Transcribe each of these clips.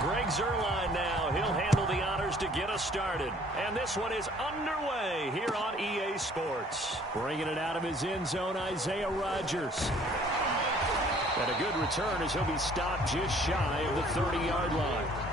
Greg Zuerlein now. He'll handle the honors to get us started. And this one is underway here on EA Sports. Bringing it out of his end zone, Isaiah Rodgers. And a good return as he'll be stopped just shy of the 30-yard line.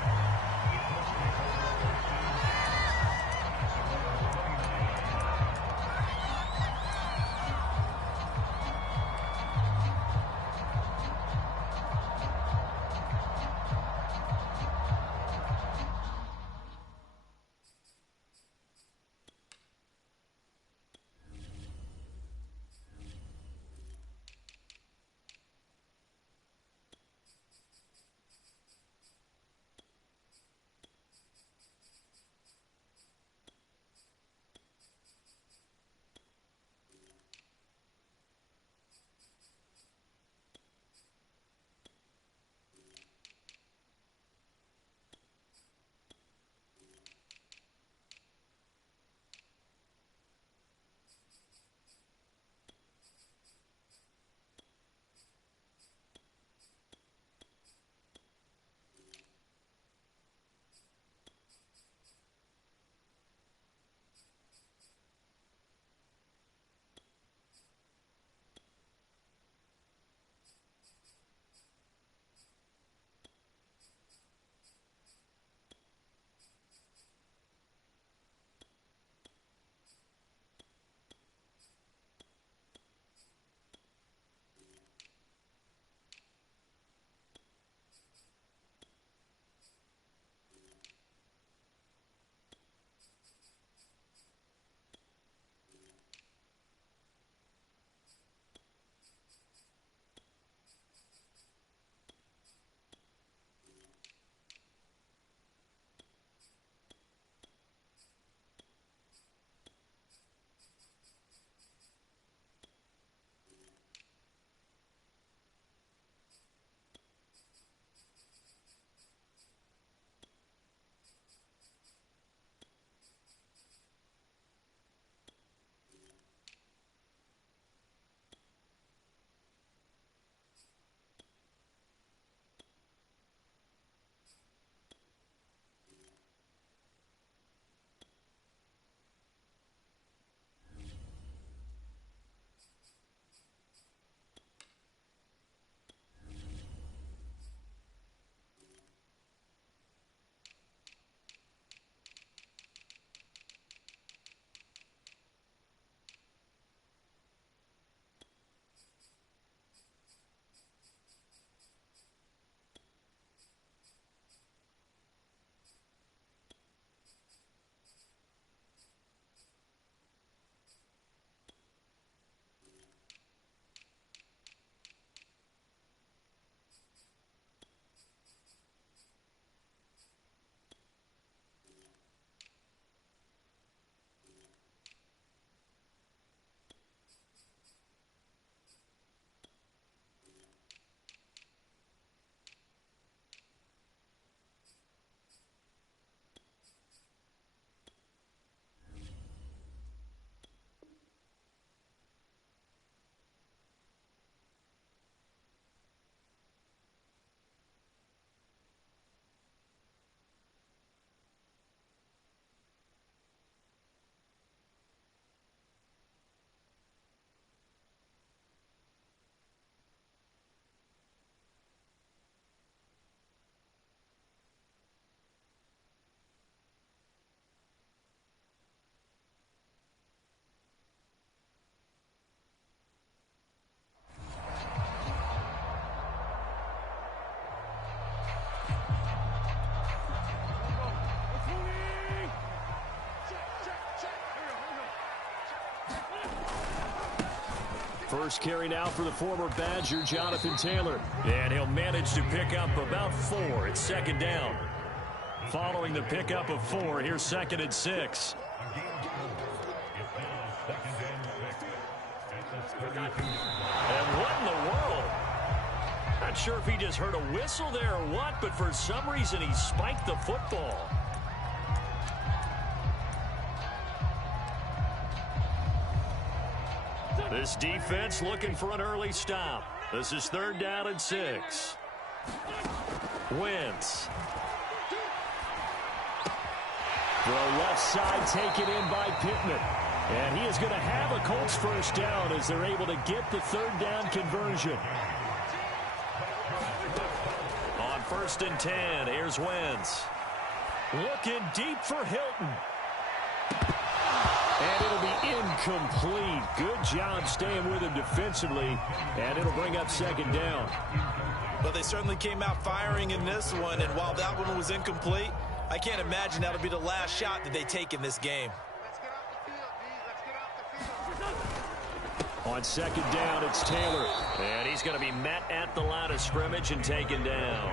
First carry now for the former Badger, Jonathan Taylor. And he'll manage to pick up about 4. It's second down. Following the pickup of 4, here's 2nd and 6. And what in the world? Not sure if he just heard a whistle there or what, but for some reason he spiked the football. This defense looking for an early stop. This is 3rd down and 6. Wentz. The left side taken in by Pittman. And he is going to have a Colts first down as they're able to get the third down conversion. On 1st and 10, here's Wentz. Looking deep for Hilton. And it'll be incomplete. Good job staying with him defensively. And it'll bring up 2nd down. Well, they certainly came out firing in this one. And while that one was incomplete, I can't imagine that'll be the last shot that they take in this game. On 2nd down, it's Taylor. And he's going to be met at the line of scrimmage and taken down.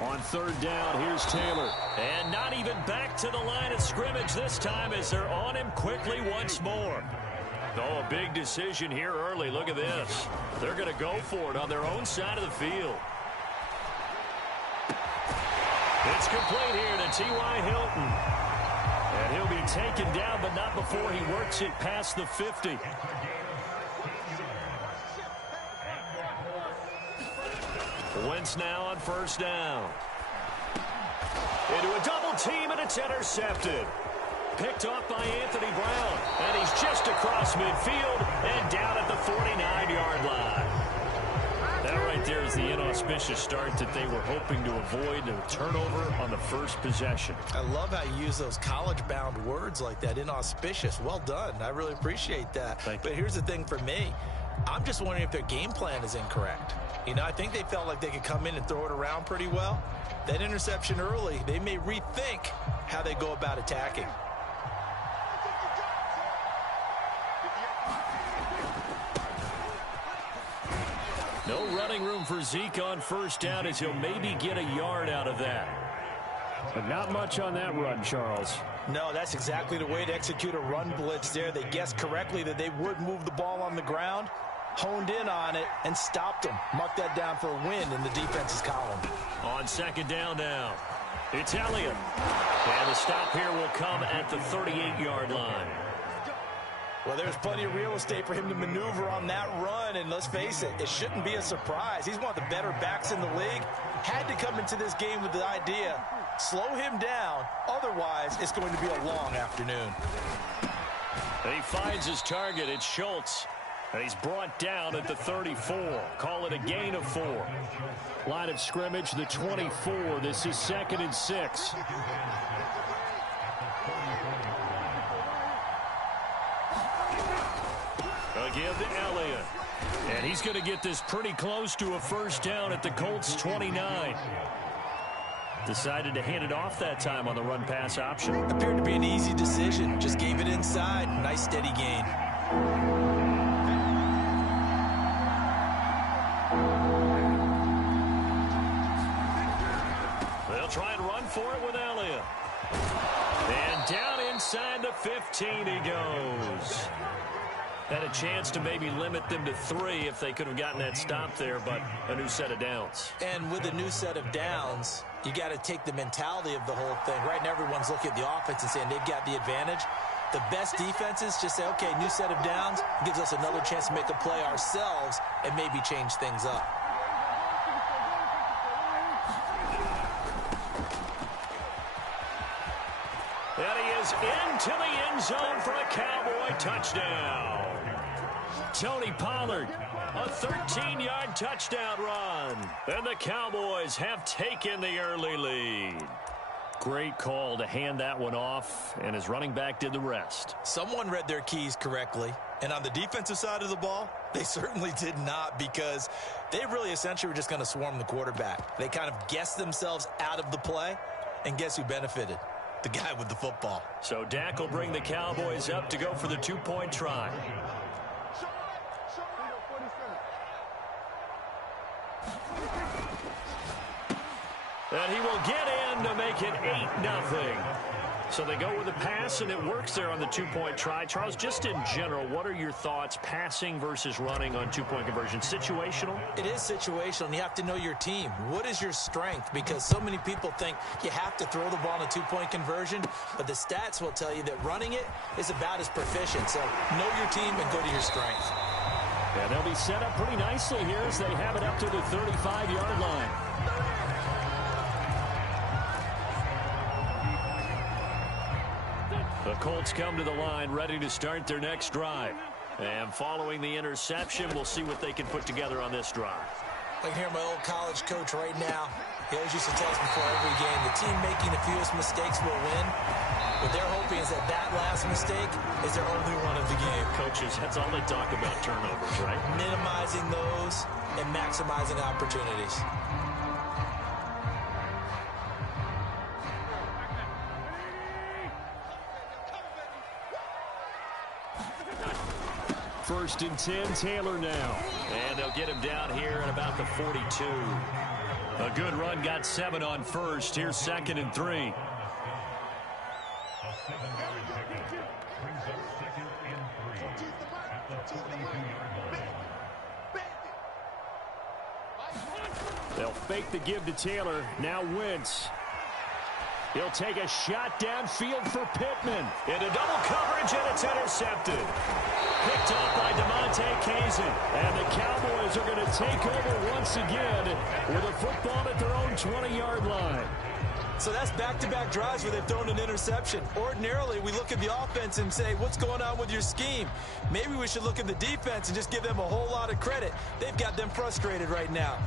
On 3rd down, here's Taylor. And not even back to the line of scrimmage this time as they're on him quickly once more. Oh, a big decision here early. Look at this. They're going to go for it on their own side of the field. It's complete here to T.Y. Hilton. And he'll be taken down, but not before he works it past the 50. Wentz now on 1st down. Into a double team, and it's intercepted. Picked off by Anthony Brown. And he's just across midfield and down at the 49-yard line. That right there is the inauspicious start that they were hoping to avoid, a turnover on the first possession. I love how you use those college-bound words like that, inauspicious. Well done. I really appreciate that. But here's the thing for me. I'm just wondering if their game plan is incorrect. You know, I think they felt like they could come in and throw it around pretty well. That interception early, they may rethink how they go about attacking. No running room for Zeke on 1st down as he'll maybe get a yard out of that. But not much on that run, Charles. No, that's exactly the way to execute a run blitz there. They guessed correctly that they would move the ball on the ground, honed in on it, and stopped them. Mark that down for a win in the defense's column. On 2nd down now, it's Elliott. And the stop here will come at the 38-yard line. Well, there's plenty of real estate for him to maneuver on that run, and let's face it, it shouldn't be a surprise. He's one of the better backs in the league. Had to come into this game with the idea, slow him down, otherwise it's going to be a long afternoon. He finds his target, it's Schultz. And he's brought down at the 34. Call it a gain of 4. Line of scrimmage, the 24. This is 2nd and 6. Again to Elliott. And he's going to get this pretty close to a 1st down at the Colts 29. Decided to hand it off that time on the run-pass option. Appeared to be an easy decision. Just gave it inside. Nice steady gain. They'll try and run for it with Elliott. And down inside the 15 he goes. Had a chance to maybe limit them to 3 if they could have gotten that stop there, but a new set of downs. And with a new set of downs, you got to take the mentality of the whole thing. Right now, everyone's looking at the offense and saying they've got the advantage. The best defenses just say, okay, new set of downs, gives us another chance to make a play ourselves and maybe change things up. And he is into the end zone for a Cowboy touchdown. Tony Pollard, a 13-yard touchdown run. And the Cowboys have taken the early lead. Great call to hand that one off, and his running back did the rest. Someone read their keys correctly, and on the defensive side of the ball, they certainly did not, because they really essentially were just going to swarm the quarterback. They kind of guessed themselves out of the play, and guess who benefited? The guy with the football. So Dak will bring the Cowboys up to go for the 2-point try. And he will get in to make it 8-0. So they go with a pass, and it works there on the 2-point try. Charles, just in general, what are your thoughts passing versus running on 2-point conversion? Situational? It is situational, and you have to know your team. What is your strength? Because so many people think you have to throw the ball on a 2-point conversion, but the stats will tell you that running it is about as proficient. So know your team and go to your strength. And they'll be set up pretty nicely here as they have it up to the 35-yard line. The Colts come to the line ready to start their next drive. And following the interception, we'll see what they can put together on this drive. I can hear my old college coach right now. He always used to tell us before every game, the team making the fewest mistakes will win. What they're hoping is that that last mistake is their only one of the game. Coaches, that's all they talk about, turnovers, right? Minimizing those and maximizing opportunities. First and 10, Taylor now. And they'll get him down here at about the 42. A good run, got 7 on first. Here's 2nd and 3. They'll fake the give to Taylor. Now Wentz. He'll take a shot downfield for Pittman. Into double coverage, and it's intercepted. Picked up by DeMonte Kazin. And the Cowboys are going to take over once again with a football at their own 20-yard line. So that's back-to-back drives where they've thrown an interception. Ordinarily, we look at the offense and say, what's going on with your scheme? Maybe we should look at the defense and just give them a whole lot of credit. They've got them frustrated right now.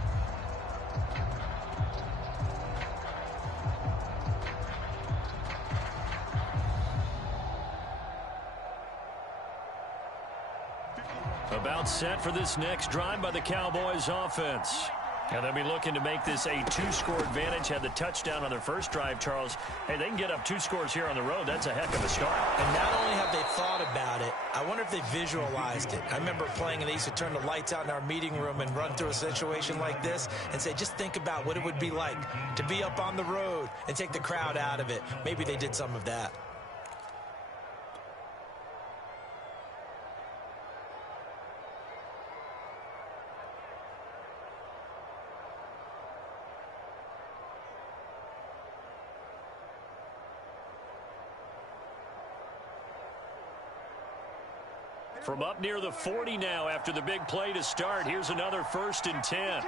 About set for this next drive by the Cowboys offense. And they'll be looking to make this a 2-score advantage. Had the touchdown on their first drive, Charles. Hey, they can get up 2 scores here on the road. That's a heck of a start. And not only have they thought about it, I wonder if they visualized it. I remember playing, and they used to turn the lights out in our meeting room and run through a situation like this and say, just think about what it would be like to be up on the road and take the crowd out of it. Maybe they did some of that. From up near the 40 now after the big play to start. Here's another 1st and 10.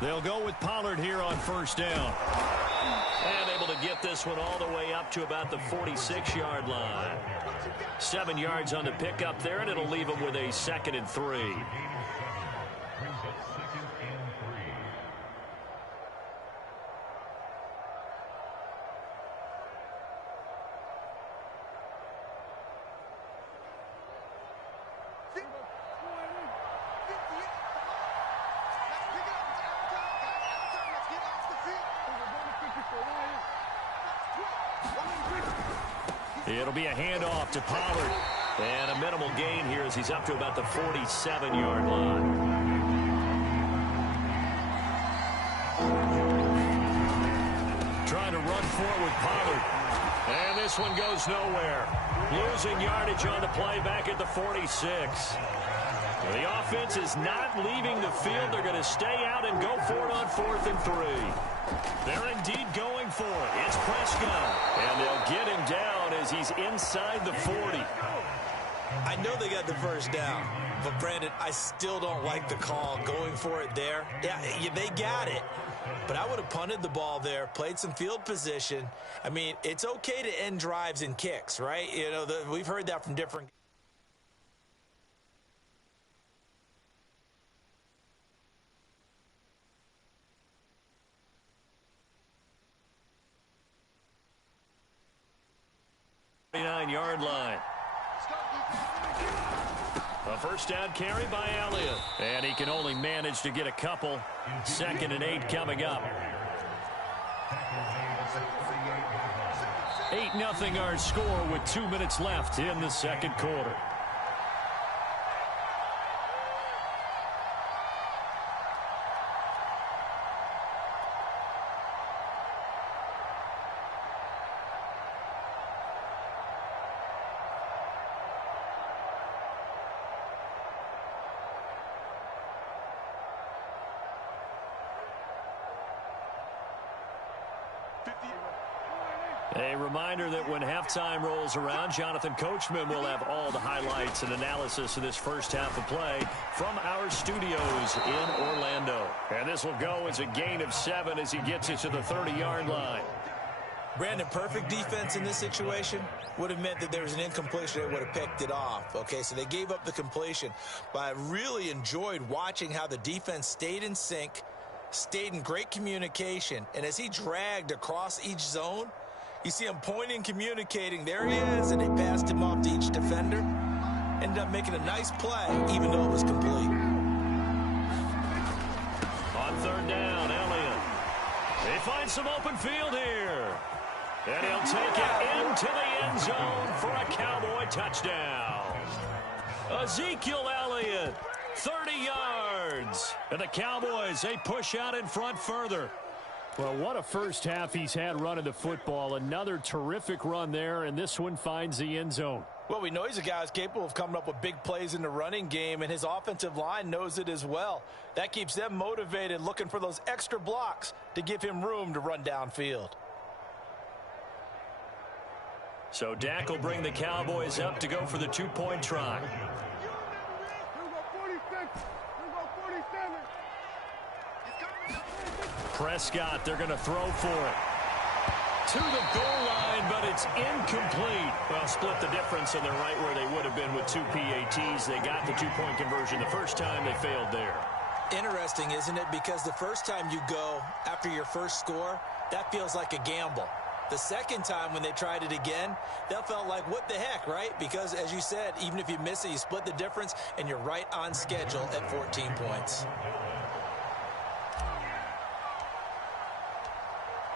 They'll go with Pollard here on 1st down. And able to get this one all the way up to about the 46-yard line. 7 yards on the pickup there, and it'll leave them with a 2nd and 3. It'll be a handoff to Pollard. And a minimal gain here as he's up to about the 47-yard line. Trying to run forward, Pollard. And this one goes nowhere. Losing yardage on the play back at the 46. The offense is not leaving the field. They're going to stay out and go for it on 4th and 3. They're indeed going for it. It's Prescott. And they'll get him down as he's inside the 40. I know they got the first down, but Brandon, I still don't like the call going for it there. Yeah, they got it, but I would have punted the ball there, played some field position. I mean, it's okay to end drives and kicks, right? You know, we've heard that from different. Yard line. A first down carry by Elliott. And he can only manage to get a couple. 2nd and 8 coming up. 8-0 our score with 2 minutes left in the second quarter. A reminder that when halftime rolls around, Jonathan Coachman will have all the highlights and analysis of this first half of play from our studios in Orlando. And this will go as a gain of 7 as he gets it to the 30-yard line. Brandon, perfect defense in this situation would have meant that there was an incompletion. They would have picked it off. Okay, so they gave up the completion. But I really enjoyed watching how the defense stayed in sync, stayed in great communication. And as he dragged across each zone, you see him pointing, communicating. There he is, and they passed him off to each defender. Ended up making a nice play, even though it was complete. On third down, Elliott. They find some open field here. And he'll take it into the end zone for a Cowboy touchdown. Ezekiel Elliott, 30 yards. And the Cowboys, they push out in front further. Well, what a first half he's had running the football. Another terrific run there, and this one finds the end zone. Well, we know he's a guy who's capable of coming up with big plays in the running game, and his offensive line knows it as well. That keeps them motivated, looking for those extra blocks to give him room to run downfield. So Dak will bring the Cowboys up to go for the two-point try. Prescott, they're going to throw for it. To the goal line, but it's incomplete. Well, split the difference, and they're right where they would have been with 2 PATs. They got the two-point conversion the first time. They failed there. Interesting, isn't it? Because the first time you go after your first score, that feels like a gamble. The second time when they tried it again, that felt like, what the heck, right? Because, as you said, even if you miss it, you split the difference, and you're right on schedule at 14 points.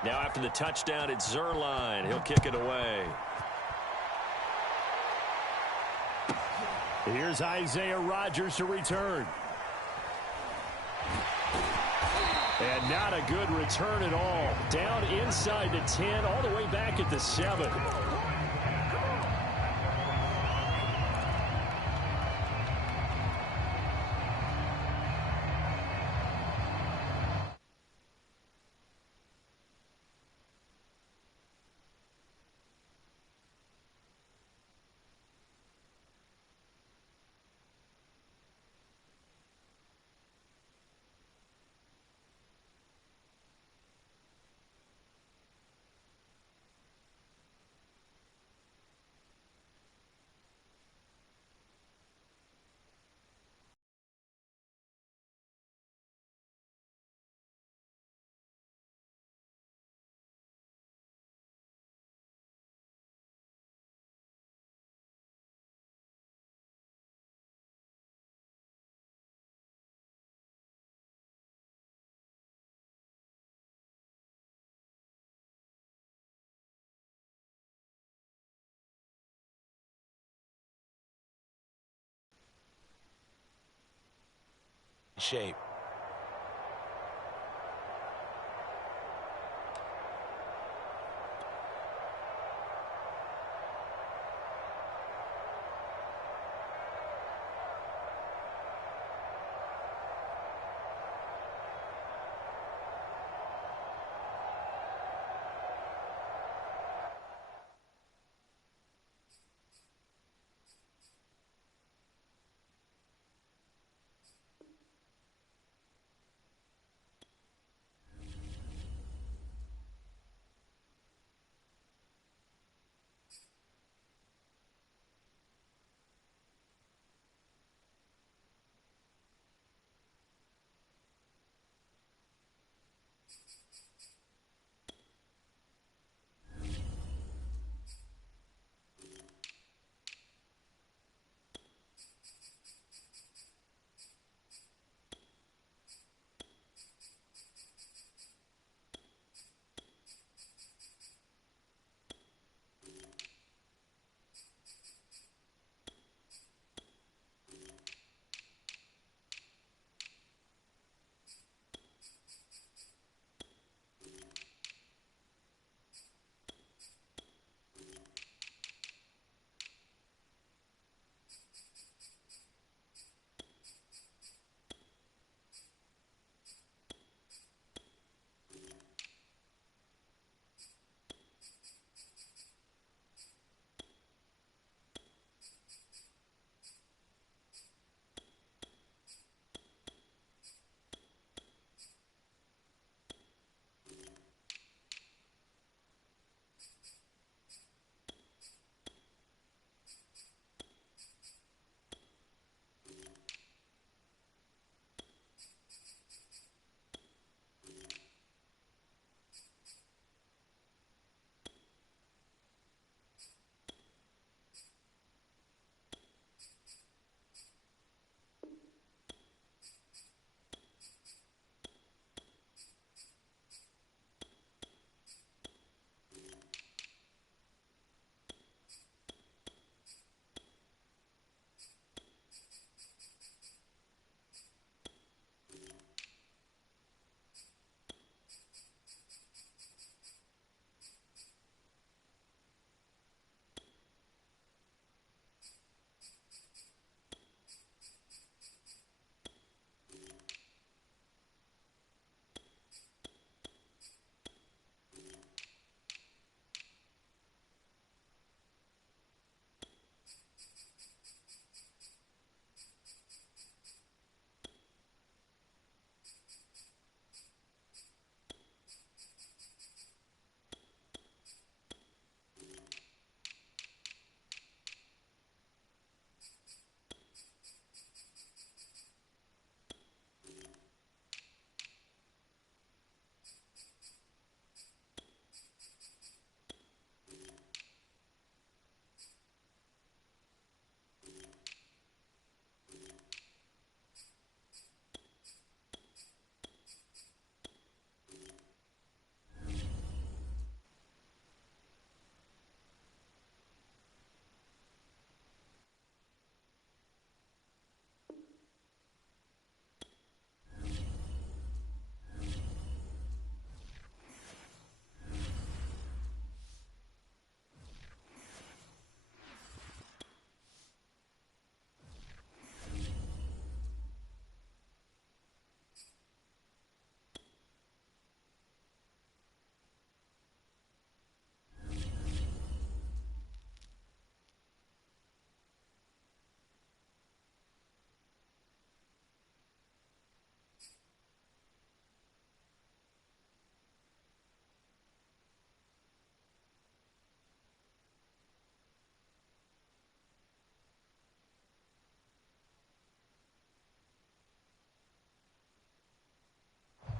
Now after the touchdown, it's Zerline. He'll kick it away. Here's Isaiah Rodgers to return. And not a good return at all. Down inside the 10, all the way back at the 7. Shape.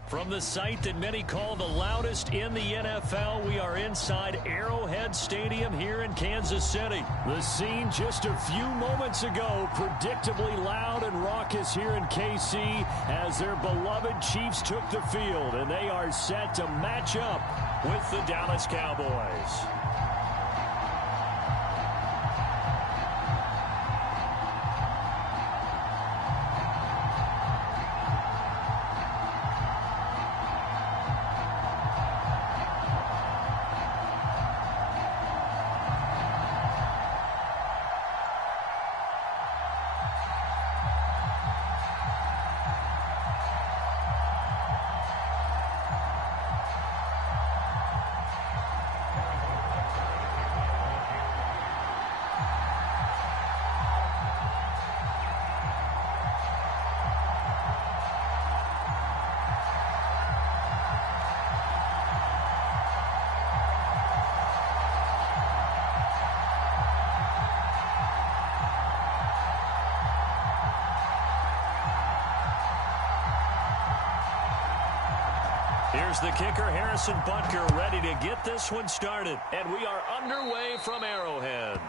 From the site that many call the loudest in the NFL, we are inside Arrowhead Stadium here in Kansas City. The scene just a few moments ago, predictably loud and raucous here in KC as their beloved Chiefs took the field, and they are set to match up with the Dallas Cowboys. Here's the kicker, Harrison Butker, ready to get this one started. And we are underway from Arrowhead.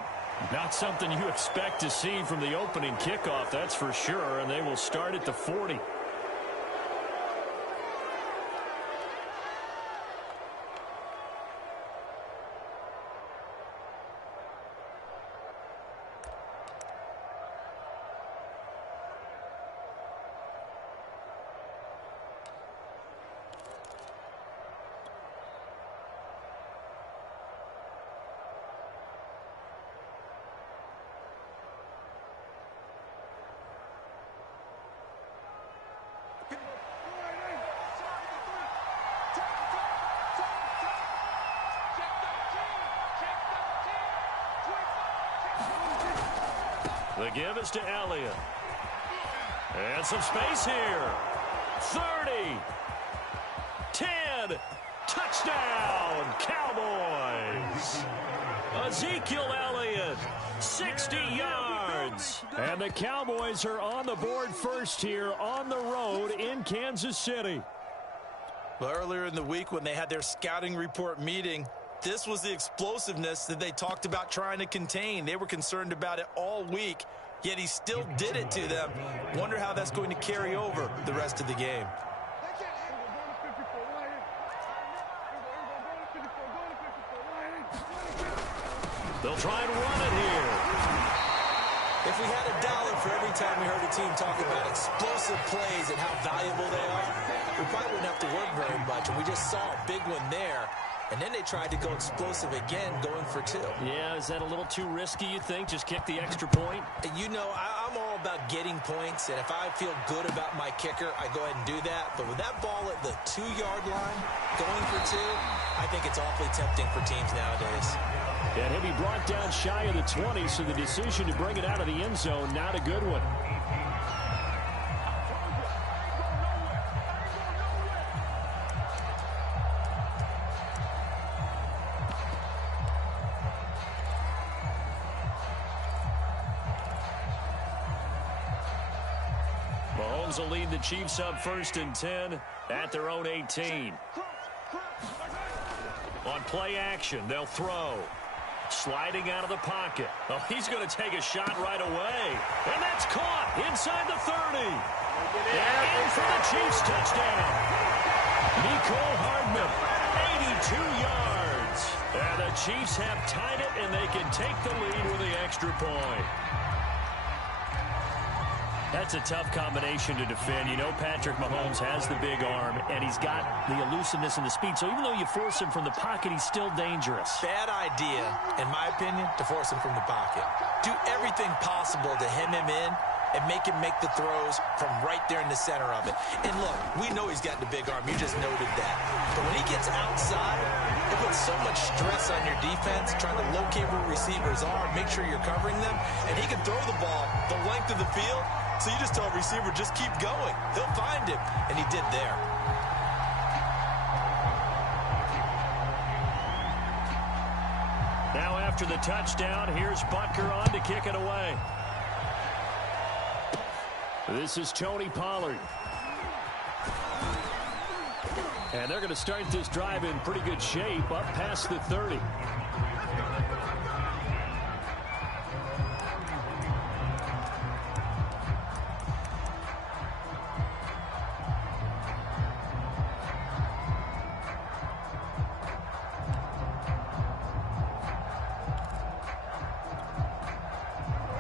Not something you expect to see from the opening kickoff, that's for sure. And they will start at the 40. The give is to Elliott. And some space here. 30. 10. Touchdown, Cowboys. Ezekiel Elliott, 60 yards. And the Cowboys are on the board first here on the road in Kansas City. Well, earlier in the week when they had their scouting report meeting, this was the explosiveness that they talked about trying to contain. They were concerned about it all week, yet he still did it to them. Wonder how that's going to carry over the rest of the game. They'll try and run it here. If we had $1 for every time we heard a team talk about explosive plays and how valuable they are, we probably wouldn't have to work very much. And we just saw a big one there. And then they tried to go explosive again, going for 2. Yeah, is that a little too risky, you think? Just kick the extra point? You know, I'm all about getting points, and if I feel good about my kicker, I go ahead and do that. But with that ball at the 2-yard line, going for 2, I think it's awfully tempting for teams nowadays. And he'll be brought down shy of the 20, so the decision to bring it out of the end zone, not a good one. Mahomes will lead the Chiefs up 1st and 10 at their own 18. On play action, they'll throw. Sliding out of the pocket. Oh, he's going to take a shot right away. And that's caught inside the 30. And in for the Chiefs touchdown. Nicole Hardman, 82 yards. And the Chiefs have tied it, and they can take the lead with the extra point. That's a tough combination to defend. You know Patrick Mahomes has the big arm, and he's got the elusiveness and the speed. So even though you force him from the pocket, he's still dangerous. Bad idea, in my opinion, to force him from the pocket. Do everything possible to hem him in and make him make the throws from right there in the center of it. And look, we know he's got the big arm. You just noted that. But when he gets outside, it puts so much stress on your defense, trying to locate where receivers are, make sure you're covering them, and he can throw the ball the length of the field. So you just tell a receiver, just keep going. He'll find him, and he did there. Now after the touchdown, here's Butker on to kick it away. This is Tony Pollard. And they're going to start this drive in pretty good shape, up past the 30.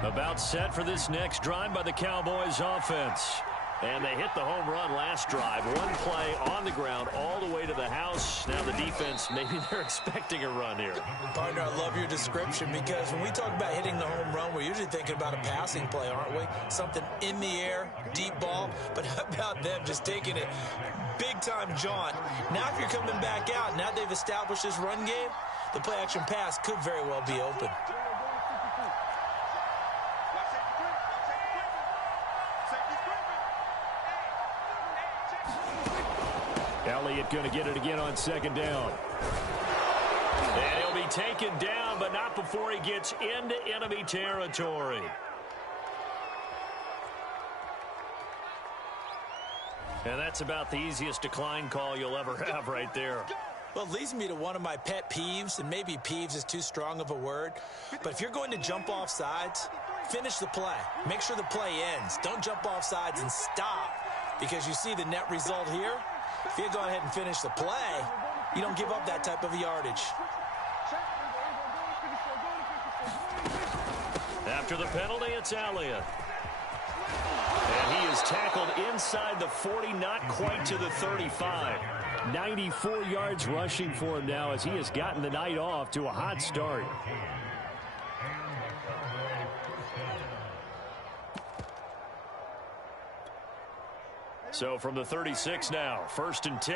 About set for this next drive by the Cowboys offense. And they hit the home run last drive. One play on the ground all the way to the house. Now the defense, maybe they're expecting a run here. Partner, I love your description because when we talk about hitting the home run, we're usually thinking about a passing play, aren't we? Something in the air, deep ball. But how about them just taking it big-time jaunt? Now if you're coming back out, now they've established this run game, the play-action pass could very well be open. Elliott going to get it again on second down. And he'll be taken down, but not before he gets into enemy territory. And that's about the easiest decline call you'll ever have right there. Well, it leads me to one of my pet peeves, and maybe peeves is too strong of a word. But if you're going to jump off sides, finish the play. Make sure the play ends. Don't jump off sides and stop, because you see the net result here. If you go ahead and finish the play, you don't give up that type of yardage. After the penalty, it's Elliott. And he is tackled inside the 40, not quite to the 35. 94 yards rushing for him now as he has gotten the night off to a hot start. So from the 36 now, 1st and 10.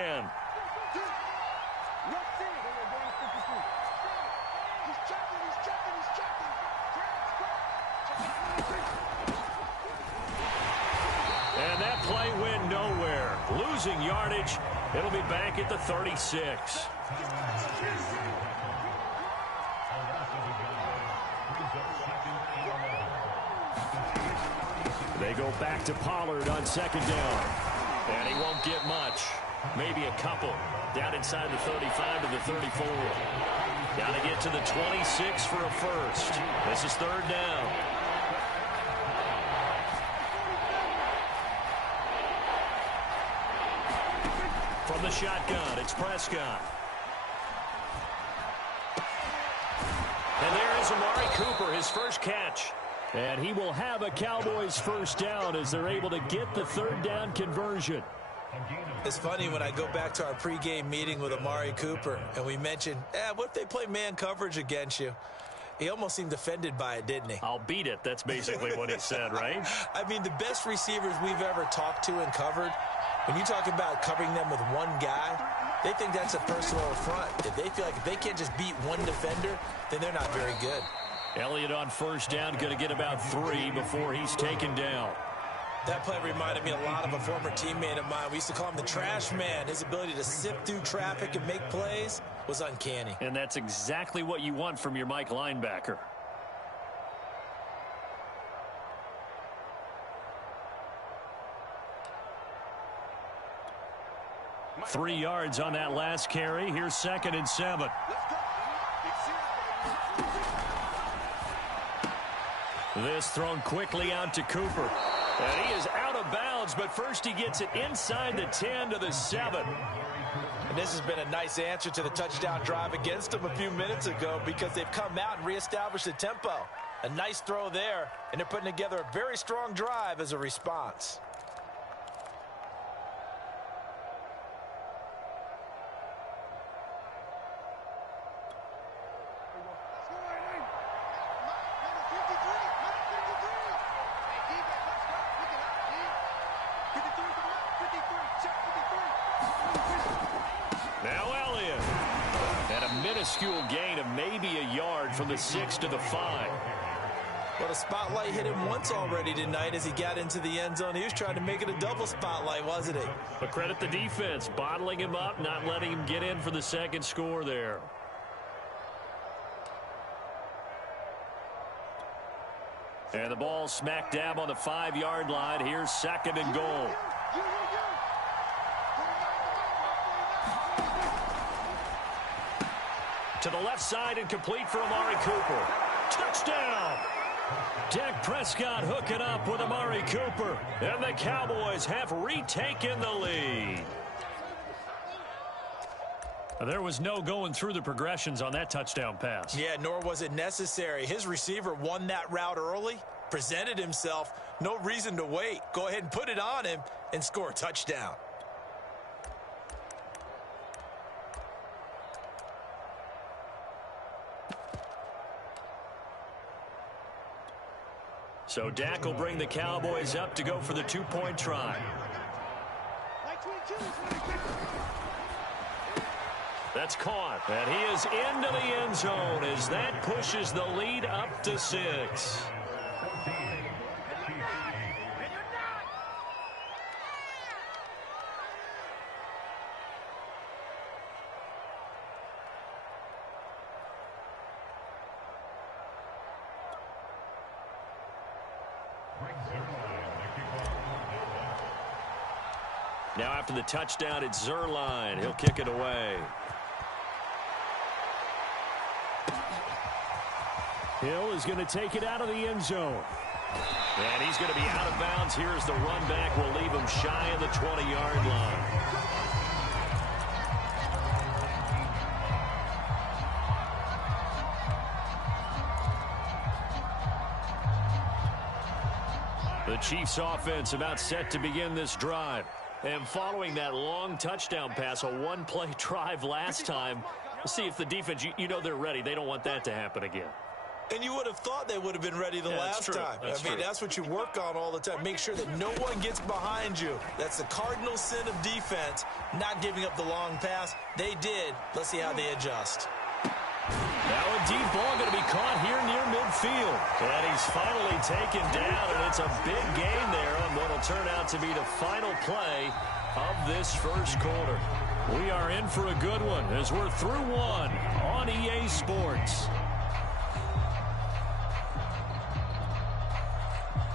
And that play went nowhere. Losing yardage. It'll be back at the 36. They go back to Pollard on second down. And he won't get much. Maybe a couple. Down inside the 35 to the 34. Got to get to the 26 for a first. This is third down. From the shotgun, it's Prescott. And there is Amari Cooper, his first catch. And he will have a Cowboys first down as they're able to get the third down conversion. It's funny when I go back to our pregame meeting with Amari Cooper and we mentioned, what if they play man coverage against you? He almost seemed offended by it, didn't he? I'll beat it. That's basically what he said, right? I mean, the best receivers we've ever talked to and covered, when you talk about covering them with one guy, they think that's a personal affront. If they feel like if they can't just beat one defender, then they're not very good. Elliott on first down, going to get about 3 before he's taken down. That play reminded me a lot of a former teammate of mine. We used to call him the trash man. His ability to sift through traffic and make plays was uncanny. And that's exactly what you want from your Mike linebacker. Three yards on that last carry. Here's 2nd and 7. This thrown quickly out to Cooper. And he is out of bounds, but first he gets it inside the 10 to the 7. And this has been a nice answer to the touchdown drive against them a few minutes ago because they've come out and reestablished the tempo. A nice throw there, and they're putting together a very strong drive as a response. Minuscule gain of maybe a yard from the 6 to the 5. Well, the spotlight hit him once already tonight as he got into the end zone. He was trying to make it a double spotlight, wasn't he? But credit the defense, bottling him up, not letting him get in for the second score there. And the ball smack dab on the 5-yard line. Here's 2nd and goal. To the left side and complete for Amari Cooper. Touchdown! Dak Prescott hooking up with Amari Cooper. And the Cowboys have retaken the lead. There was no going through the progressions on that touchdown pass. Yeah, nor was it necessary. His receiver won that route early, presented himself. No reason to wait. Go ahead and put it on him and score a touchdown. So Dak will bring the Cowboys up to go for the two-point try. That's caught. And he is into the end zone as that pushes the lead up to 6. Now after the touchdown, it's Zerline. He'll kick it away. Hill is going to take it out of the end zone. And he's going to be out of bounds. Here's the run back. We'll leave him shy of the 20-yard line. The Chiefs offense about set to begin this drive. And following that long touchdown pass, a one-play drive last time, we'll see if the defense, you know they're ready. They don't want that to happen again. And you would have thought they would have been ready the last time. That's what you work on all the time. Make sure that no one gets behind you. That's the cardinal sin of defense, not giving up the long pass. They did. Let's see how they adjust. Now a deep ball going to be caught here near midfield. And he's finally taken down, and it's a big gain there on what will turn out to be the final play of this first quarter. We are in for a good one as we're through one on EA Sports.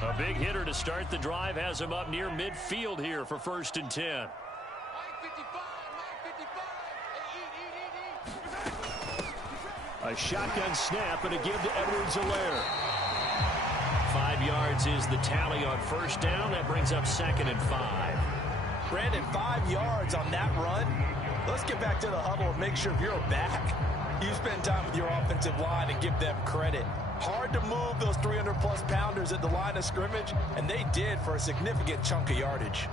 A big hitter to start the drive has him up near midfield here for 1st and 10. A shotgun snap and a give to Edwards-Helaire. 5 yards is the tally on first down. That brings up 2nd and 5. Brandon, 5 yards on that run. Let's get back to the huddle and make sure you're back. You spend time with your offensive line and give them credit. Hard to move those 300-plus pounders at the line of scrimmage, and they did for a significant chunk of yardage.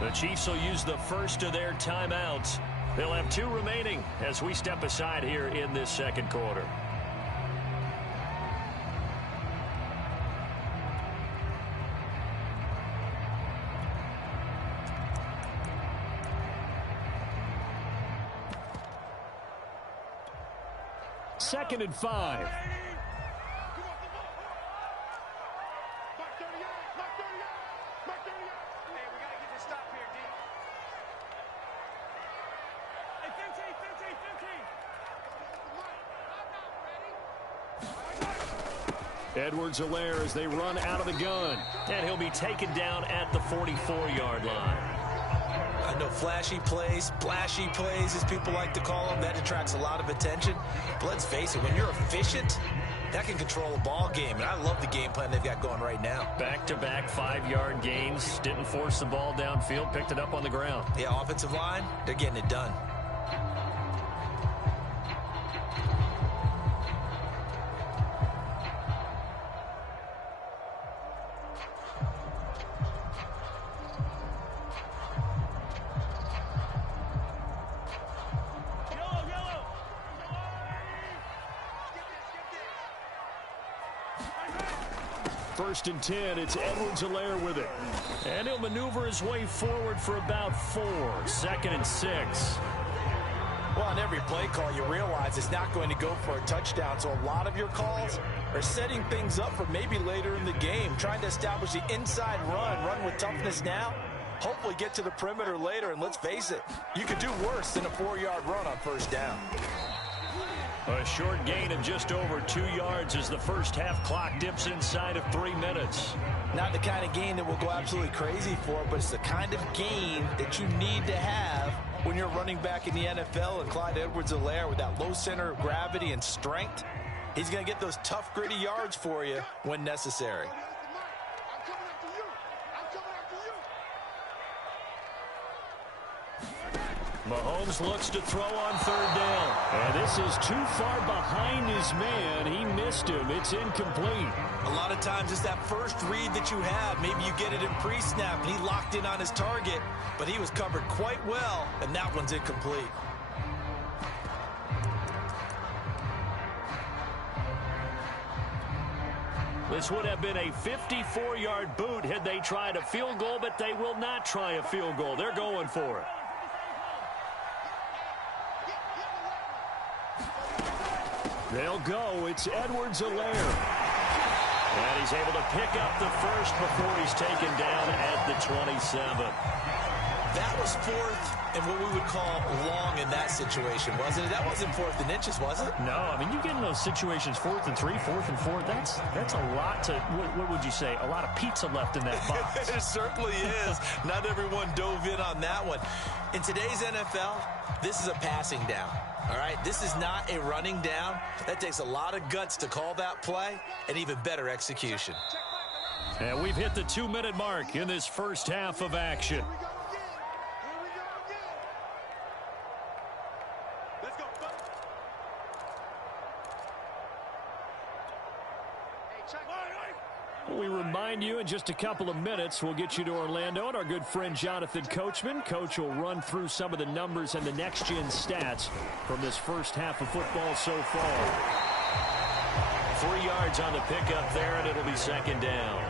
The Chiefs will use the first of their timeouts. They'll have 2 remaining as we step aside here in this second quarter. Second and 5. Edwards-Helaire as they run out of the gun. And he'll be taken down at the 44-yard line. I know flashy plays, splashy plays, as people like to call them, that attracts a lot of attention. But let's face it, when you're efficient, that can control a ball game. And I love the game plan they've got going right now. Back-to-back 5-yard gains. Didn't force the ball downfield. Picked it up on the ground. Yeah, offensive line, they're getting it done. First and 10, it's Edwards-Helaire with it. And he'll maneuver his way forward for about 4. 2nd and 6. Well, on every play call, you realize it's not going to go for a touchdown. So a lot of your calls are setting things up for maybe later in the game, trying to establish the inside run with toughness now, hopefully get to the perimeter later, and let's face it, you could do worse than a 4-yard run on first down. A short gain of just over 2 yards as the first half clock dips inside of 3 minutes. Not the kind of gain that we'll go absolutely crazy for, but it's the kind of gain that you need to have when you're running back in the NFL. And Clyde Edwards-Helaire, with that low center of gravity and strength, he's going to get those tough, gritty yards for you when necessary. Mahomes looks to throw on third down. And this is too far behind his man. He missed him. It's incomplete. A lot of times it's that first read that you have. Maybe you get it in pre-snap, and he locked in on his target, but he was covered quite well, and that one's incomplete. This would have been a 54-yard boot had they tried a field goal, but they will not try a field goal. They're going for it. They'll go. It's Edwards-Helaire. And he's able to pick up the first before he's taken down at the 27. That was fourth and what we would call long in that situation, wasn't it? That wasn't 4th and inches, was it? No, I mean, you get in those situations 4th and 3, 4th and 4. That's a lot to, what would you say, a lot of pizza left in that box. It certainly is. Not everyone dove in on that one. In today's NFL, this is a passing down. All right, this is not a running down. That takes a lot of guts to call that play, and even better execution. And we've hit the 2-minute mark in this first half of action. We remind you in just a couple of minutes we'll get you to Orlando and our good friend Jonathan Coachman. Coach will run through some of the numbers and the next-gen stats from this first half of football so far. 3 yards on the pickup there, and it'll be second down.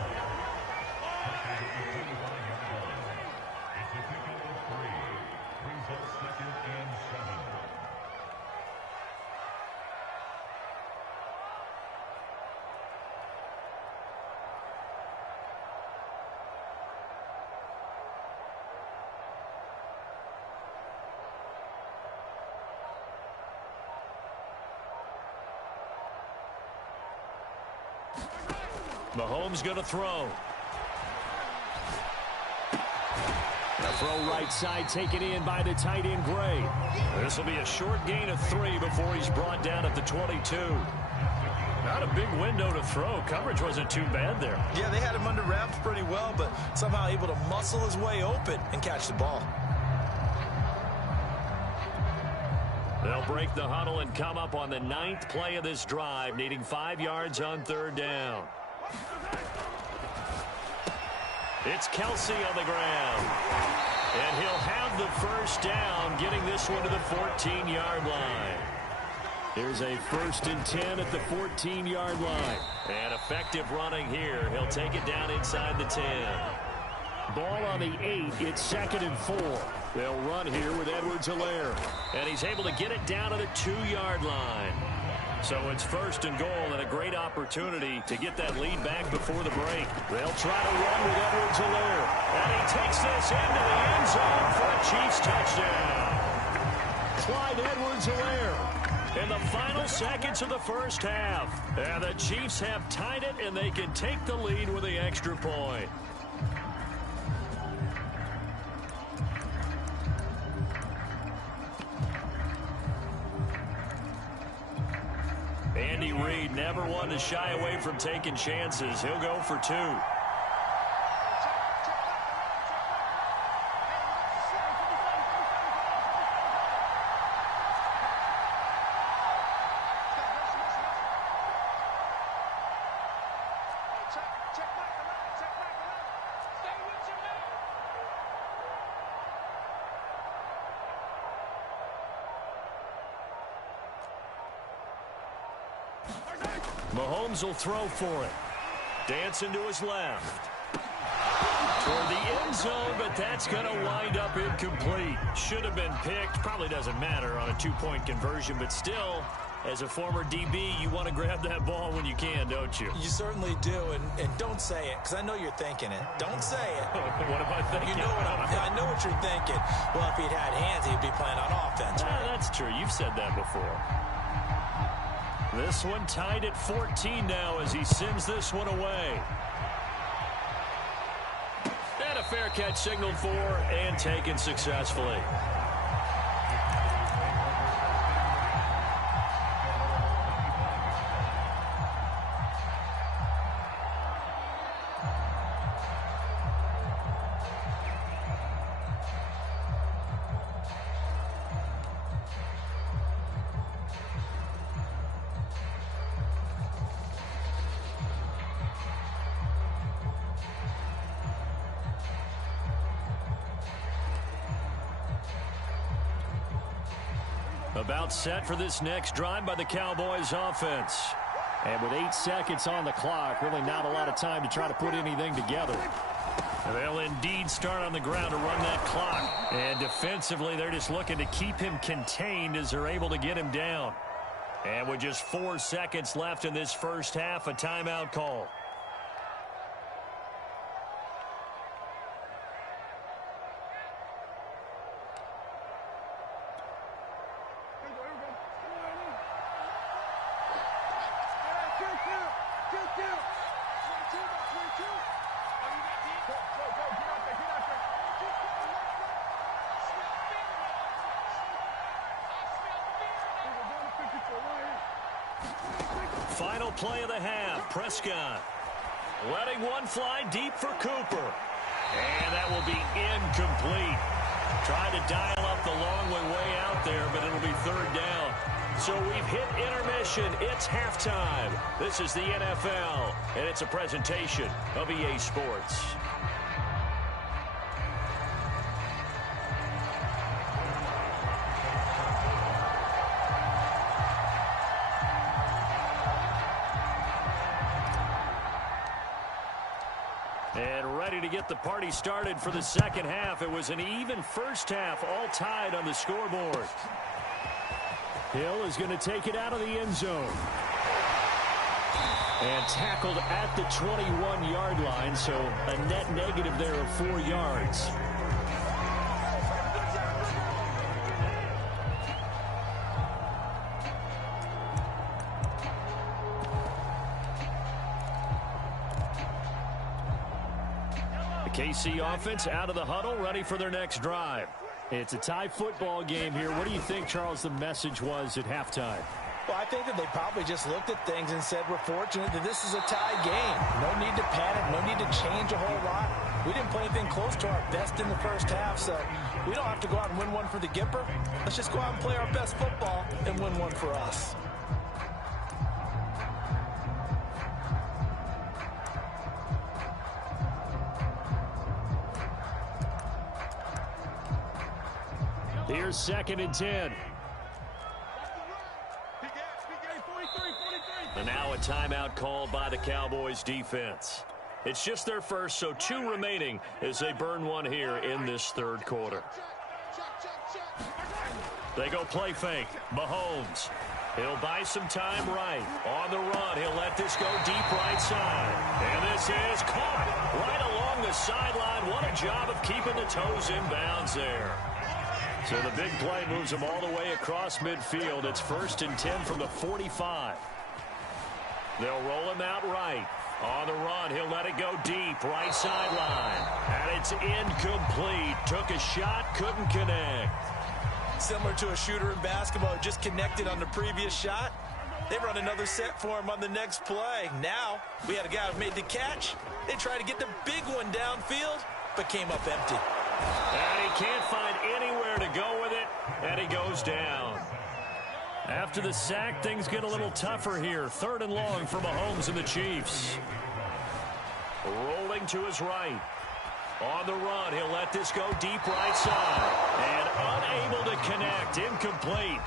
Mahomes going to throw. The throw right side taken in by the tight end Gray. This will be a short gain of 3 before he's brought down at the 22. Not a big window to throw. Coverage wasn't too bad there. Yeah, they had him under wraps pretty well, but somehow able to muscle his way open and catch the ball. They'll break the huddle and come up on the 9th play of this drive, needing 5 yards on third down. It's Kelsey on the ground. And he'll have the first down, getting this one to the 14-yard line. Here's a 1st and 10 at the 14-yard line. And effective running here. He'll take it down inside the 10. Ball on the 8. It's 2nd and 4. They'll run here with Edwards-Helaire. And he's able to get it down to the 2-yard line. So it's 1st and goal and a great opportunity to get that lead back before the break. They'll try to run with Edwards-Helaire. And he takes this into the end zone for a Chiefs touchdown. Clyde Edwards-Helaire in the final seconds of the first half. And the Chiefs have tied it, and they can take the lead with the extra point. Andy Reid never one to shy away from taking chances. He'll go for 2. Mahomes will throw for it. Dancing to his left. Toward the end zone, but that's going to wind up incomplete. Should have been picked. Probably doesn't matter on a 2-point conversion, but still, As a former DB, you want to grab that ball when you can, don't you? You certainly do, and don't say it, because I know you're thinking it. Don't say it. What am I thinking? You know I know what you're thinking. Well, if he'd had hands, he'd be playing on offense. Right? That's true. You've said that before. This one tied at 14 now as he sends this one away. And a fair catch signaled for and taken successfully. About set for this next drive by the Cowboys offense. And with 8 seconds on the clock, really not a lot of time to try to put anything together. They'll indeed start on the ground to run that clock. And defensively, they're just looking to keep him contained as they're able to get him down. And with just 4 seconds left in this first half, a timeout call. Final play of the half. Prescott letting one fly deep for Cooper. And that will be incomplete. Trying to dial up the long way out there, but it'll be third down. So we've hit intermission. It's halftime. This is the NFL, and it's a presentation of EA Sports. And ready to get the party started for the second half. It was an even first half, all tied on the scoreboard. Hill is going to take it out of the end zone. And tackled at the 21-yard line, so a net negative there of 4 yards. KC offense out of the huddle, ready for their next drive. It's a tie football game here. What do you think, Charles, the message was at halftime? Well, I think that they probably just looked at things and said, we're fortunate that this is a tie game. No need to panic, no need to change a whole lot. We didn't play anything close to our best in the first half, so we don't have to go out and win one for the Gipper. Let's just go out and play our best football and win one for us. Here's 2nd and 10. And now a timeout called by the Cowboys defense. It's just their first, so 2 remaining as they burn one here in this third quarter. They go play fake. Mahomes. He'll buy some time right. On the run, he'll let this go deep right side. And this is caught right along the sideline. What a job of keeping the toes in bounds there. So the big play moves them all the way across midfield. It's 1st and 10 from the 45. They'll roll him out right. On the run, he'll let it go deep, right sideline. And it's incomplete. Took a shot, couldn't connect. Similar to a shooter in basketball, just connected on the previous shot. They run another set for him on the next play. Now, we had a guy who made the catch. They tried to get the big one downfield, but came up empty. And he can't find anywhere to go with it, and he goes down. After the sack, things get a little tougher here. 3rd and long for Mahomes and the Chiefs. Rolling to his right. On the run, he'll let this go deep right side. And unable to connect. Incomplete.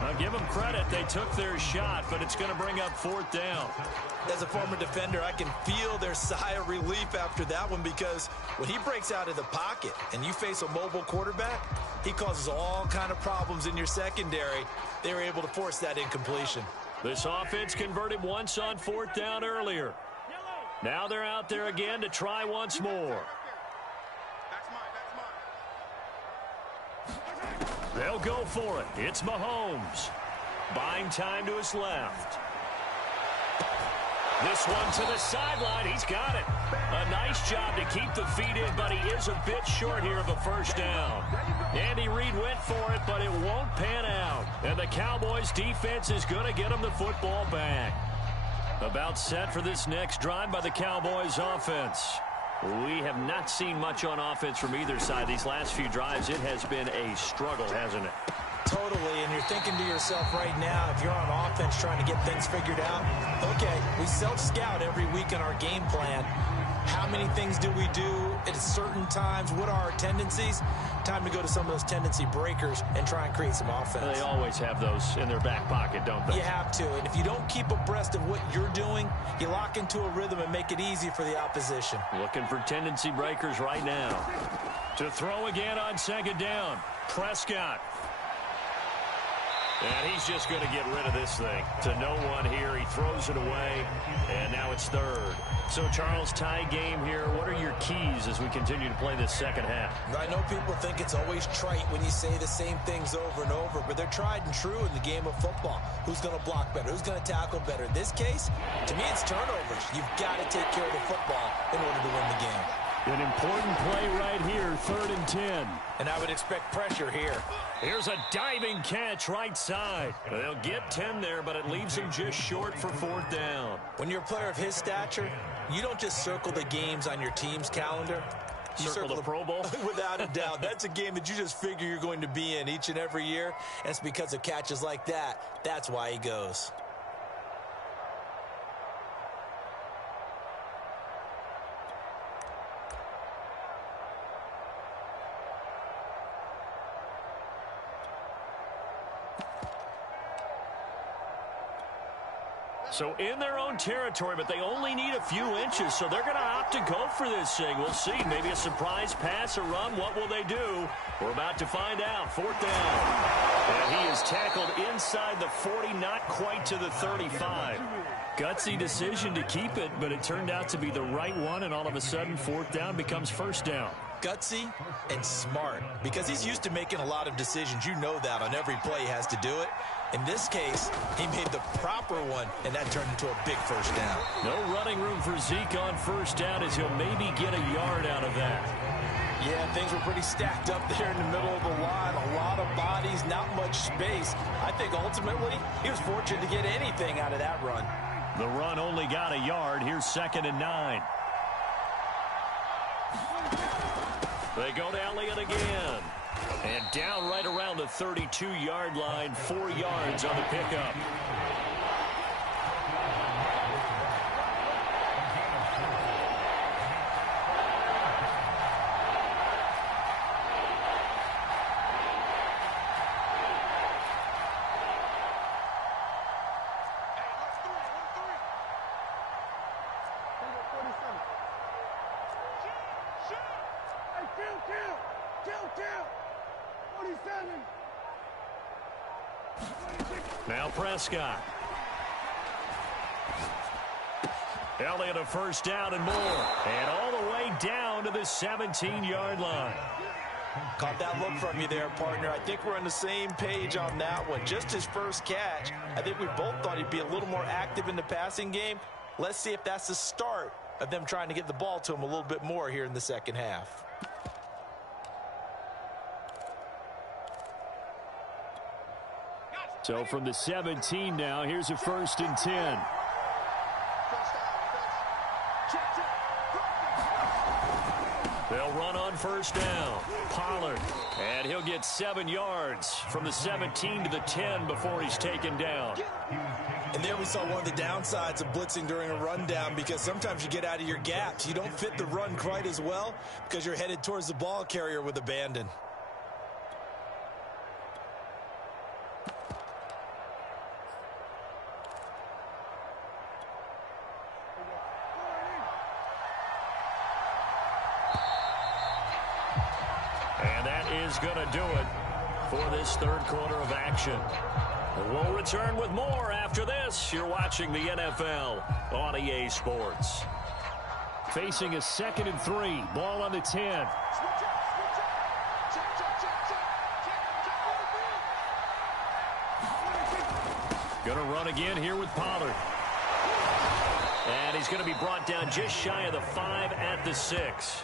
I'll give them credit. They took their shot, but it's going to bring up 4th down. As a former defender, I can feel their sigh of relief after that one, because when he breaks out of the pocket and you face a mobile quarterback, he causes all kind of problems in your secondary. They were able to force that incompletion. This offense converted once on 4th down earlier. Now they're out there again to try once more. They'll go for it. It's Mahomes. Buying time to his left. This one to the sideline. He's got it. A nice job to keep the feet in, but he is a bit short here of a first down. Andy Reid went for it, but it won't pan out. And the Cowboys defense is going to get him the football back. About set for this next drive by the Cowboys offense. We have not seen much on offense from either side. These last few drives, it has been a struggle, hasn't it? Totally, and you're thinking to yourself right now, if you're on offense trying to get things figured out, okay, we self-scout every week in our game plan. How many things do we do at certain times? What are our tendencies? Time to go to some of those tendency breakers and try and create some offense. They always have those in their back pocket, don't they? You have to, and if you don't keep abreast of what you're doing, you lock into a rhythm and make it easy for the opposition. Looking for tendency breakers right now. To throw again on 2nd down, Prescott. And he's just going to get rid of this thing. To no one here. He throws it away. And now it's 3rd. So, Charles, tie game here. What are your keys as we continue to play this second half? I know people think it's always trite when you say the same things over and over, but they're tried and true in the game of football. Who's going to block better? Who's going to tackle better? In this case, to me, it's turnovers. You've got to take care of the football in order to win the game. An important play right here, 3rd and 10. And I would expect pressure here. Here's a diving catch right side. They'll get 10 there, but it leaves them just short for 4th down. When you're a player of his stature, you don't just circle the games on your team's calendar. You circle the Pro Bowl? Without a doubt. That's a game that you just figure you're going to be in each and every year. And it's because of catches like that. That's why he goes. So in their own territory, but they only need a few inches, so they're going to opt to go for this thing. We'll see. Maybe a surprise pass or run. What will they do? We're about to find out. 4th down. And he is tackled inside the 40, not quite to the 35. Gutsy decision to keep it, but it turned out to be the right one, and all of a sudden 4th down becomes 1st down. Gutsy and smart, because he's used to making a lot of decisions. You know that on every play he has to do it. In this case, he made the proper one, and that turned into a big 1st down. No running room for Zeke on 1st down, as he'll maybe get a yard out of that. Yeah, things were pretty stacked up there in the middle of the line. A lot of bodies, not much space. I think ultimately he was fortunate to get anything out of that run. The run only got a yard. Here's 2nd and 9. They go to Elliott again. And down right around the 32-yard line, 4 yards on the pickup. Now Prescott. Elliott a 1st down and more. And all the way down to the 17-yard line. Caught that look from you there, partner. I think we're on the same page on that one. Just his first catch. I think we both thought he'd be a little more active in the passing game. Let's see if that's the start of them trying to get the ball to him a little bit more here in the second half. So from the 17 now, here's a 1st and 10. They'll run on 1st down. Pollard. And he'll get 7 yards from the 17 to the 10 before he's taken down. And there we saw one of the downsides of blitzing during a rundown, because sometimes you get out of your gaps. You don't fit the run quite as well because you're headed towards the ball carrier with abandon. is going to do it for this third quarter of action. We'll return with more after this. You're watching the NFL on EA Sports. Facing a 2nd and 3. Ball on the 10. Going to run again here with Pollard. And he's going to be brought down just shy of the 5 at the 6.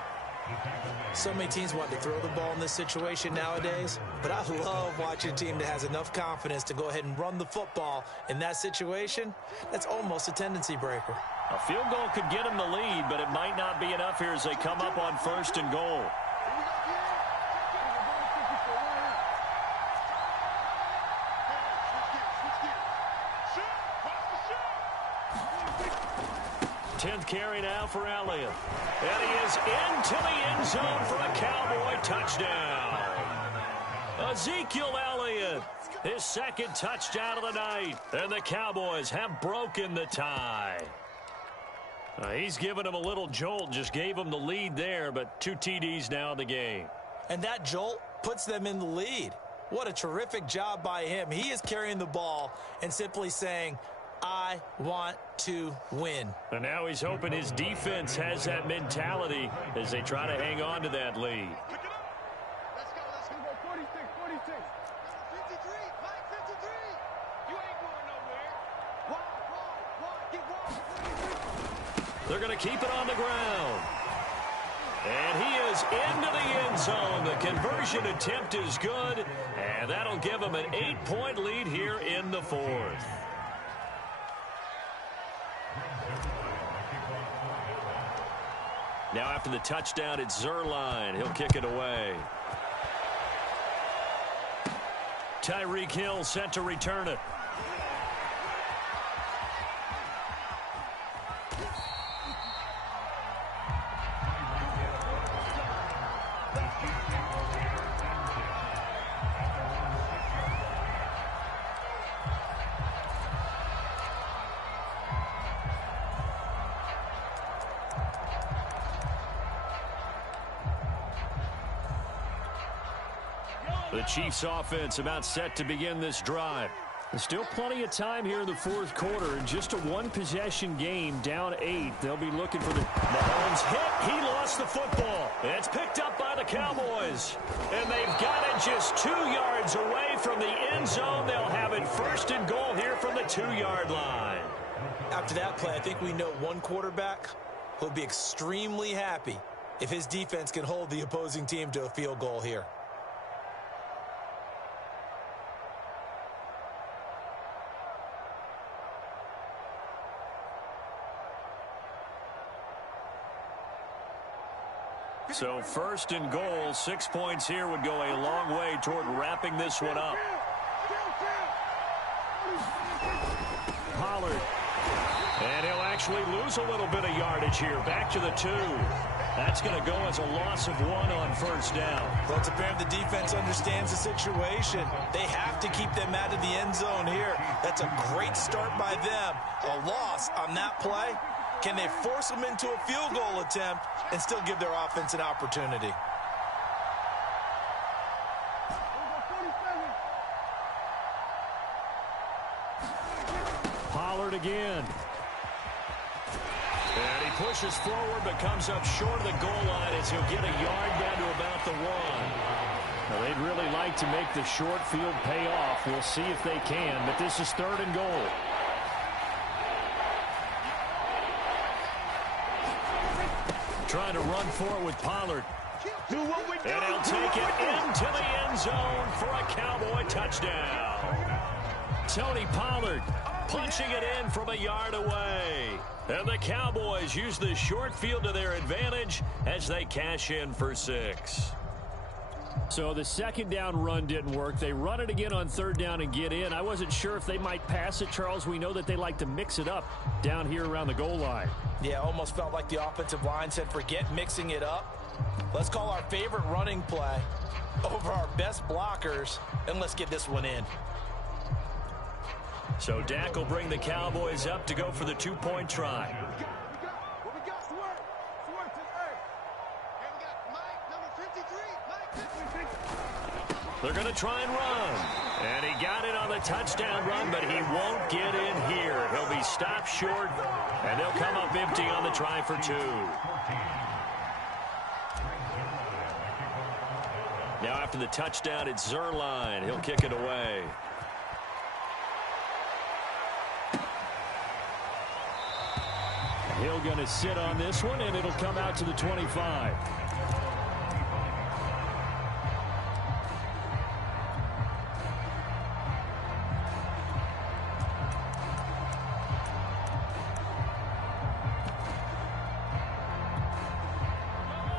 So many teams want to throw the ball in this situation nowadays, but I love watching a team that has enough confidence to go ahead and run the football in that situation. That's almost a tendency breaker. A field goal could get them the lead, but it might not be enough here as they come up on 1st and goal. Carry now for Elliott. And he is into the end zone for a Cowboy touchdown. Ezekiel Elliott, his 2nd touchdown of the night. And the Cowboys have broken the tie. He's given him a little jolt, just gave him the lead there, but 2 TDs now in the game. And that jolt puts them in the lead. What a terrific job by him. He is carrying the ball and simply saying, I want to win. And now he's hoping his defense has that mentality as they try to hang on to that lead. Let's go. 46. 53. Mike, 53. You ain't going nowhere. Wide. They're going to keep it on the ground. And he is into the end zone. The conversion attempt is good, and that'll give him an 8-point lead here in the 4th. Now after the touchdown, it's Zuerlein. He'll kick it away. Tyreek Hill set to return it. The Chiefs offense about set to begin this drive. There's still plenty of time here in the 4th quarter. In just a 1-possession game, down 8. They'll be looking for the Mahomes hit. He lost the football. It's picked up by the Cowboys. And they've got it just 2 yards away from the end zone. They'll have it 1st and goal here from the 2-yard line. After that play, I think we know one quarterback will be extremely happy if his defense can hold the opposing team to a field goal here. So 1st and goal, 6 points here would go a long way toward wrapping this one up. Pollard. And he'll actually lose a little bit of yardage here. Back to the 2. That's going to go as a loss of 1 on 1st down. Well, it's apparent the defense understands the situation. They have to keep them out of the end zone here. That's a great start by them. A loss on that play. Can they force them into a field goal attempt and still give their offense an opportunity? Pollard again. And he pushes forward but comes up short of the goal line as he'll get a yard down to about the 1. Now, they'd really like to make the short field pay off. We'll see if they can, but this is 3rd and goal. Trying to run for it with Pollard. And he'll take it into the end zone for a Cowboy touchdown. Tony Pollard punching it in from a yard away. And the Cowboys use the short field to their advantage as they cash in for 6. So the 2nd down run didn't work. They run it again on 3rd down and get in. I wasn't sure if they might pass it, Charles. We know that they like to mix it up down here around the goal line. Yeah, almost felt like the offensive line said, forget mixing it up. Let's call our favorite running play over our best blockers, and let's get this one in. So Dak will bring the Cowboys up to go for the 2-point try. They're going to try and run. And he got it on the touchdown run, but he won't get in here. He'll be stopped short, and they'll come up empty on the try for 2. Now after the touchdown, it's Zerline. He'll kick it away. He'll going to sit on this one, and it'll come out to the 25.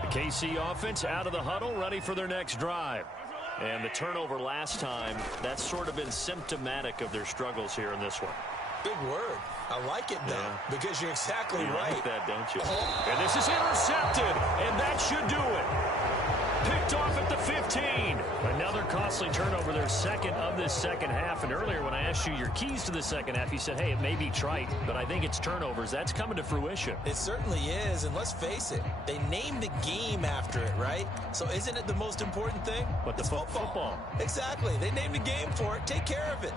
The KC offense out of the huddle, ready for their next drive. And the turnover last time, that's sort of been symptomatic of their struggles here in this one. Big word. I like it, though, because you're exactly right. Like that, don't you? And this is intercepted, and that should do it. Picked off at the 15. Another costly turnover, their second of this second half. And earlier when I asked you your keys to the second half, you said, hey, it may be trite, but I think it's turnovers. That's coming to fruition. It certainly is, and let's face it, they named the game after it, right? So isn't it the most important thing? But the football. Exactly. They named the game for it. Take care of it.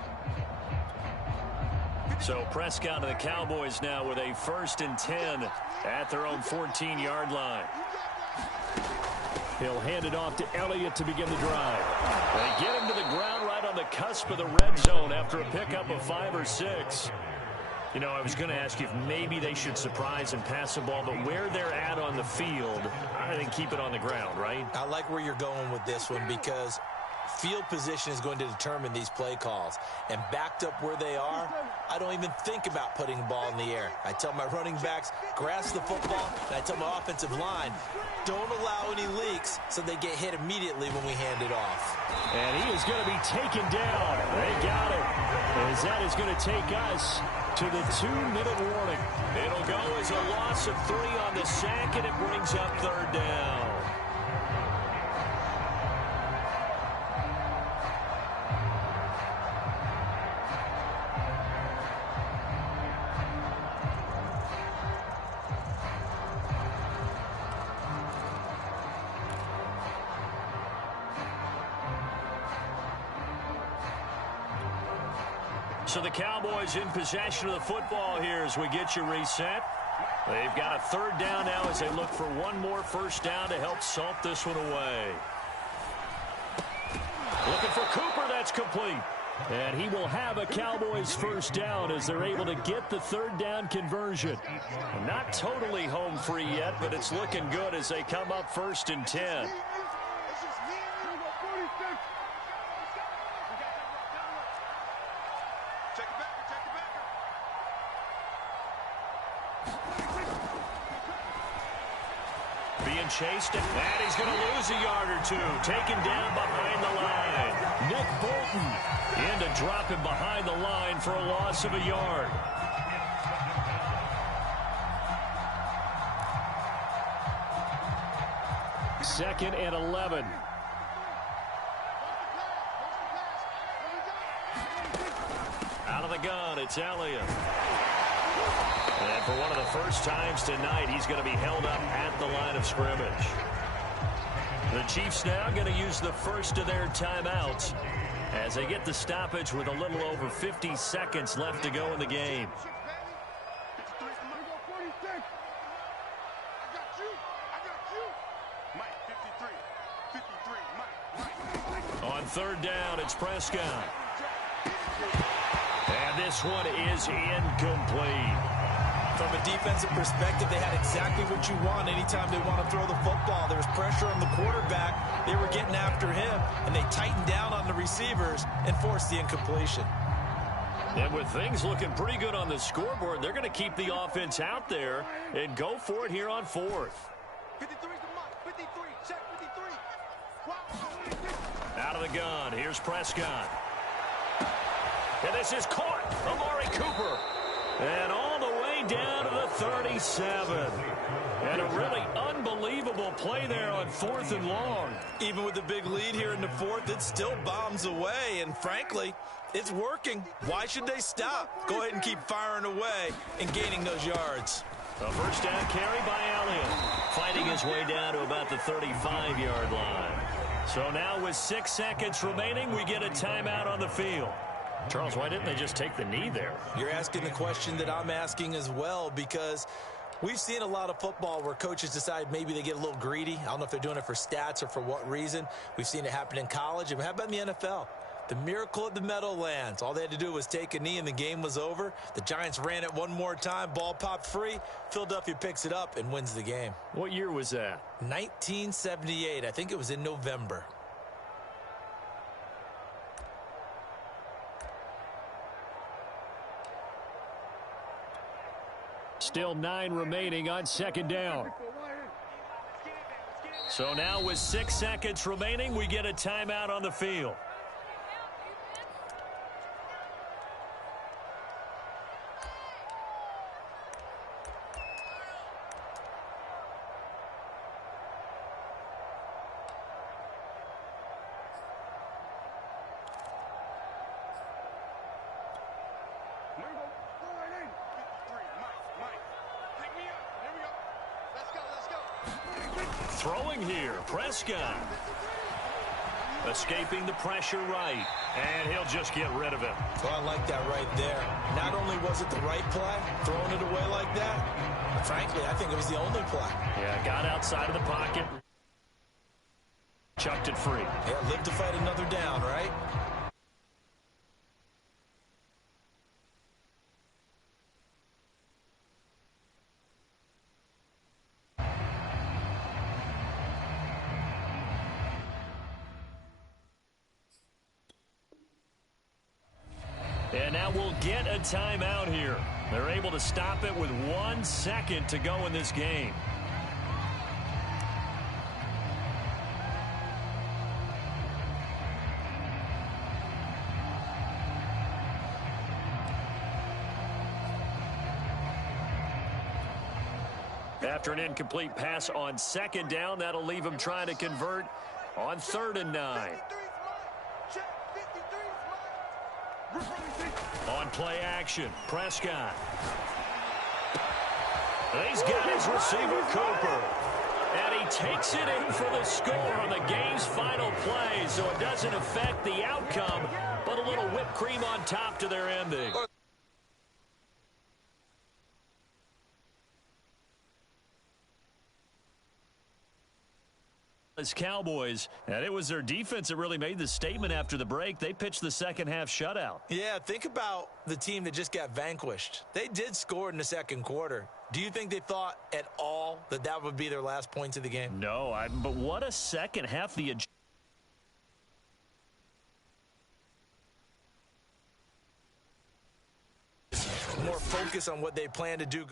So Prescott and the Cowboys now with a 1st and 10 at their own 14-yard line. He'll hand it off to Elliott to begin the drive. They get him to the ground right on the cusp of the red zone after a pickup of 5 or 6. You know, I was going to ask you if maybe they should surprise and pass the ball, but where they're at on the field, I think keep it on the ground, right? I like where you're going with this one because field position is going to determine these play calls. And backed up where they are, I don't even think about putting the ball in the air. I tell my running backs, grasp the football, and I tell my offensive line, don't allow any leaks so they get hit immediately when we hand it off. And he is going to be taken down. They got it. As that is going to take us to the 2-minute warning. It'll go as a loss of 3 on the sack, and it brings up 3rd down. So the Cowboys in possession of the football here as we get you reset. They've got a 3rd down now as they look for one more 1st down to help salt this one away. Looking for Cooper, that's complete. And he will have a Cowboys 1st down as they're able to get the 3rd down conversion. Not totally home free yet, but it's looking good as they come up 1st and 10. Being chased, and he's going to lose a yard or 2. Taken down behind the line. Nick Bolton in to drop him behind the line for a loss of a yard. Second and 11. Out of the gun, it's Elliott. And for one of the first times tonight, he's going to be held up at the line of scrimmage. The Chiefs now going to use the first of their timeouts as they get the stoppage with a little over 50 seconds left to go in the game. On 3rd down, it's Prescott. And this one is incomplete. From a defensive perspective, they had exactly what you want anytime they want to throw the football. There was pressure on the quarterback. They were getting after him, and they tightened down on the receivers and forced the incompletion. And with things looking pretty good on the scoreboard, they're going to keep the offense out there and go for it here on 4th. 53's the mark. 53. Check 53. Out of the gun, here's Prescott. And this is caught. Amari Cooper. And all the way down to the 37. And a really unbelievable play there on 4th and long. Even with the big lead here in the 4th, it still bombs away. And frankly, it's working. Why should they stop? Go ahead and keep firing away and gaining those yards. A 1st down carry by Elliott. Fighting his way down to about the 35-yard line. So now with 6 seconds remaining, we get a timeout on the field. Charles, why didn't they just take the knee there? You're asking the question that I'm asking as well, because we've seen a lot of football where coaches decide maybe they get a little greedy. I don't know if they're doing it for stats or for what reason. We've seen it happen in college. And how about in the NFL? The miracle at the Meadowlands. All they had to do was take a knee and the game was over. The Giants ran it one more time. Ball popped free. Philadelphia picks it up and wins the game. What year was that? 1978. I think it was in November. Still 9 remaining on second down. So now with 6 seconds remaining, we get a timeout on the field. Throwing here, Prescott. Escaping the pressure right. And he'll just get rid of it. Well, I like that right there. Not only was it the right play, throwing it away like that, but frankly, I think it was the only play. Yeah, got outside of the pocket. Chucked it free. Yeah, live to fight another down, right? And now we'll get a timeout here. They're able to stop it with 1 second to go in this game. After an incomplete pass on second down, that'll leave him trying to convert on 3rd and 9. On play action, Prescott. He's got his receiver, Cooper. And he takes it in for the score on the game's final play, so it doesn't affect the outcome, but a little whipped cream on top to their ending. As Cowboys, and it was their defense that really made the statement after the break. They pitched the second half shutout. Yeah, think about the team that just got vanquished. They did score in the second quarter. Do you think they thought at all that that would be their last points of the game? No, but what a second half. The more focus on what they plan to do.